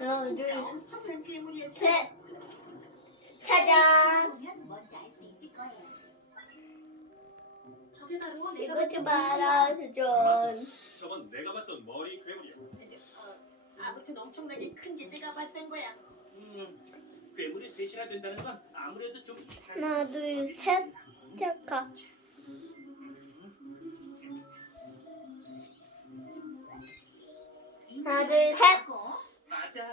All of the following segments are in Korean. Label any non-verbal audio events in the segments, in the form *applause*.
둘, 진짜 엄청난 괴물이었어. 셋. 짜잔. 보면 뭔지 알 수 있을 거예요. 저게 바로 내가 이거 좀 봐라, 수전. 저건 내가 봤던 머리 괴물이야. 어, 아무튼 엄청나게 큰 게 내가 봤던 거야. 음, 괴물이 셋이나 된다는 건 아무래도 좀 이상해. 하나, 둘, 셋. 잠깐. 하나, 둘, 셋.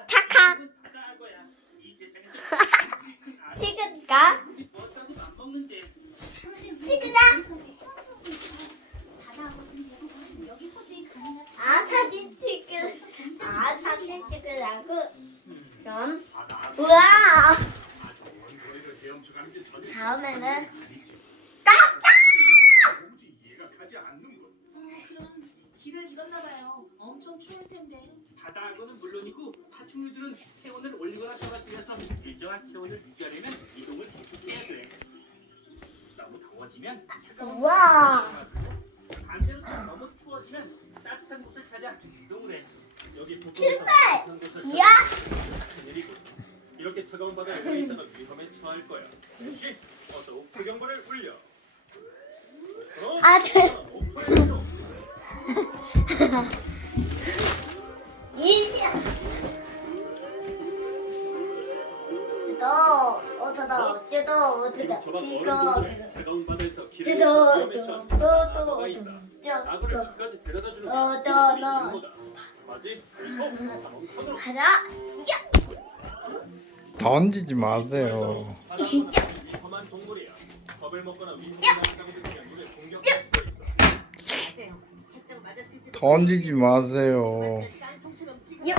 착한 식은가? 식은아 아 사진 찍은 아 사진 찍으라고 그럼 우와 다음에는 깜짝 아, 길을 잃었나 봐요. 엄청 추울 텐데. 바다하고는 물론이고 체온을 유지하려면 이동을 계속해야 돼. 너무 더워지면 차가운! 반대로 너무 추워지면 따뜻한 곳을 찾아 이동을 해. 여기! 북쪽에서 곳을! 큰일이군. 이렇게 차가운 바다에 오래 있다가 위험에 처할 거야. 역시 어서 옥토경보를 울려. 그럼 아, 저- 옥토경보. *laughs* 이 어쩌다 어쩌다 어쩌다 이거 어쩌다 어쩌다 또 아군을 어쩌다 집까지 데려다 주는 어, 게 너, 너. 임무다. 맞지? 그래서 방선으로 하나 던지지 마세요. 위험한 동물이야. 겁을 먹거나 위험한 상대의 물에 공격할 수 있어. 던지지 마세요. 야.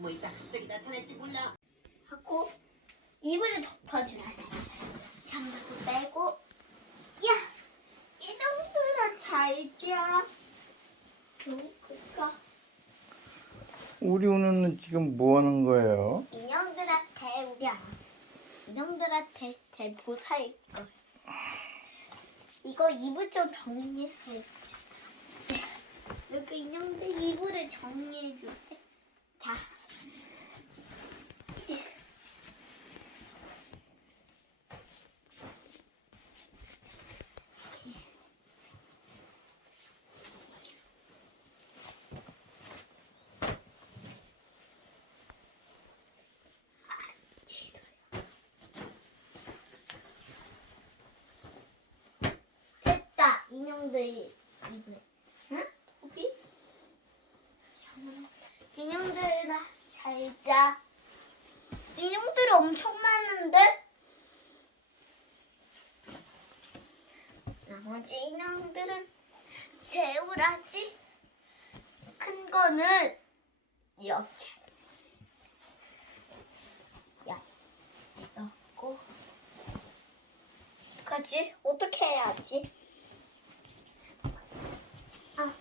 숨어 있다 갑자기 나타날지 몰라. 하고, 이불을 덮어주라. 장갑도 빼고, 야! 이놈들아, 잘 자. 누굴까? 우리 오늘은 지금 뭐 하는 거예요? 인형들한테 우리 안 인형들한테 제 보살 거 이거 이불 좀 정리해 여기 인형들 이불을 정리해 줄게 자 됐다 인형들 이불 응? 토비? 인형들아 잘자 인형들이 엄청 많은데? 나머지 인형들은 재우라지 큰 거는 이렇게 야 넣고 그지 어떻게 해야지? 아.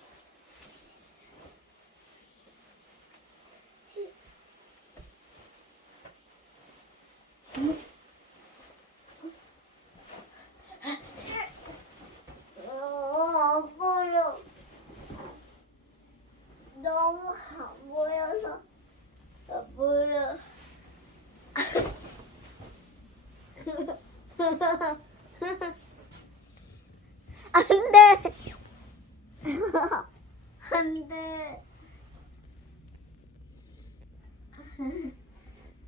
어, 안 보여. 너무 안 보여서 안 보여. 안 돼. 안 돼.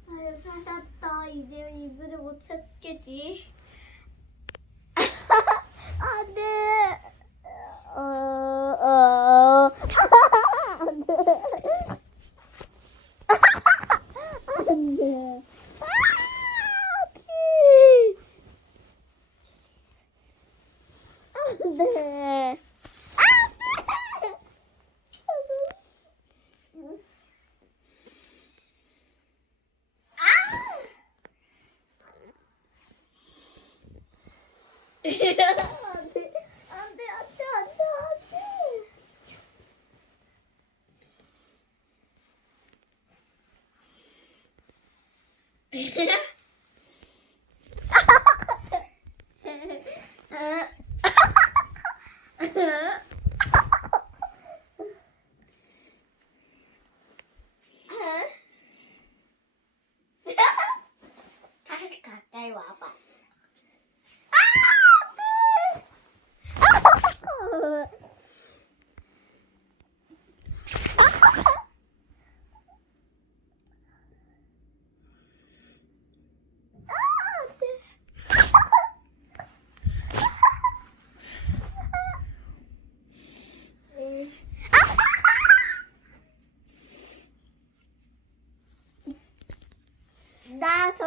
아유, 살았다. 이제 이불을 못 찾겠지. yandı. Yeah.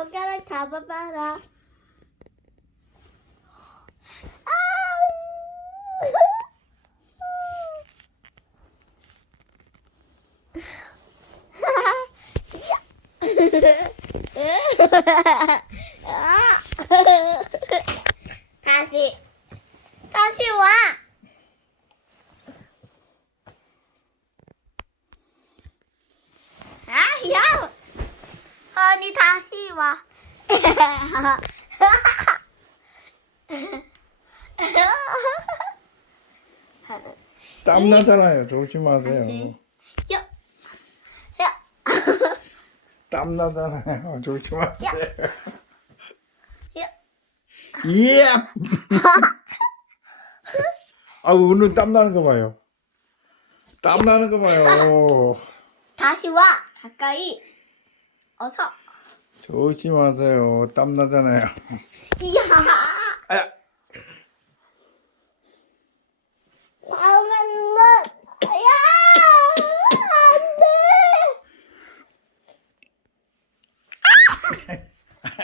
손가락 잡아봐라. 다시 다시 와. 아, 야. 언니 다시 와. 땀 나잖아요. 조심하세요. 다시. 야. 야. 땀 나잖아요. 조심하세요. 야. 예. 아 오늘 땀 나는 거 봐요. 땀 나는 거 봐요. 다시 와. 가까이. 어서. 조심하세요. 땀 나잖아요. 이야. 아야. 다음에는 야.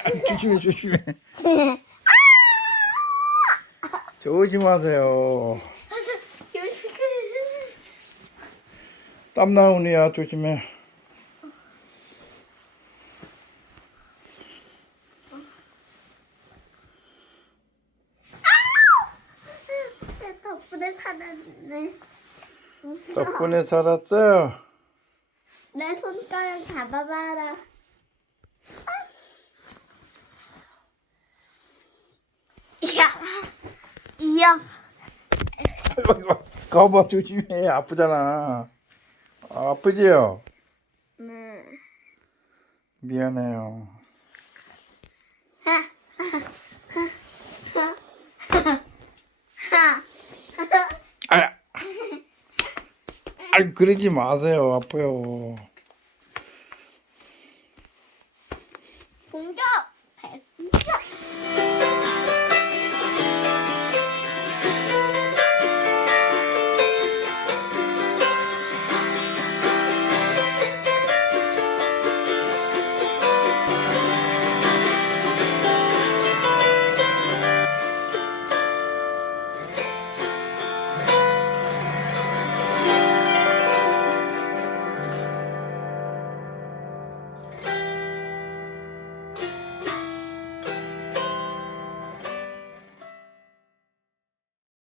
안 조심해 조심해. 돼. 조심하세요. 땀 나오니야 조심해. 덕분에 살았네. 덕분에 살았어요. 내 손가락 잡아봐라. 야, 이야. 가봐 조심해 아프잖아. 아프지요? 네. 미안해요. 아 그러지 마세요 아파요.